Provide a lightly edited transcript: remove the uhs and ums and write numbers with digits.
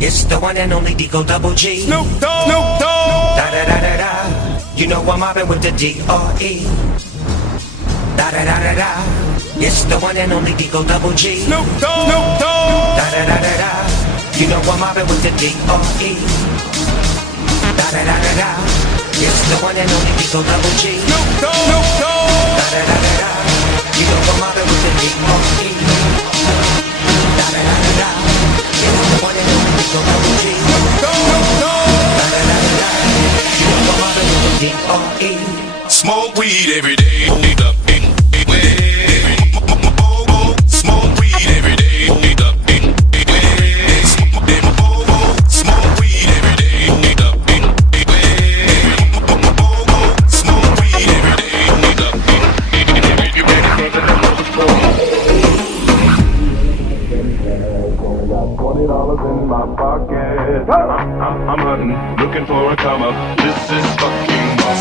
It's the one and only Digo Double G. Snoop Dogg. Snoop Dogg. Da da da da da. You know I'm mobbing with the D.R.E. Da da da da da. It's the one and only Digo Double G. Snoop Dogg. Snoop Dogg. Da da da da da. You know I'm mobbing with the D.R.E. Da da da da da. It's the one and only Digo Double G. Snoop Dogg. Snoop Dogg. Da da da da da. You know I'm mobbing with the D.R.E. Da da da da da. It's the one and only Digo Double G. Snoop Dogg. Snoop Dogg. Da da da da da. You know I'm mobbing with the D.R.E. Smoke weed every day. Smoke weed every day. Smoke weed every day. Smoke weed every day. You ready for the number $20 in my pocket. I'm hunting, looking for a come up. This is fucking awesome.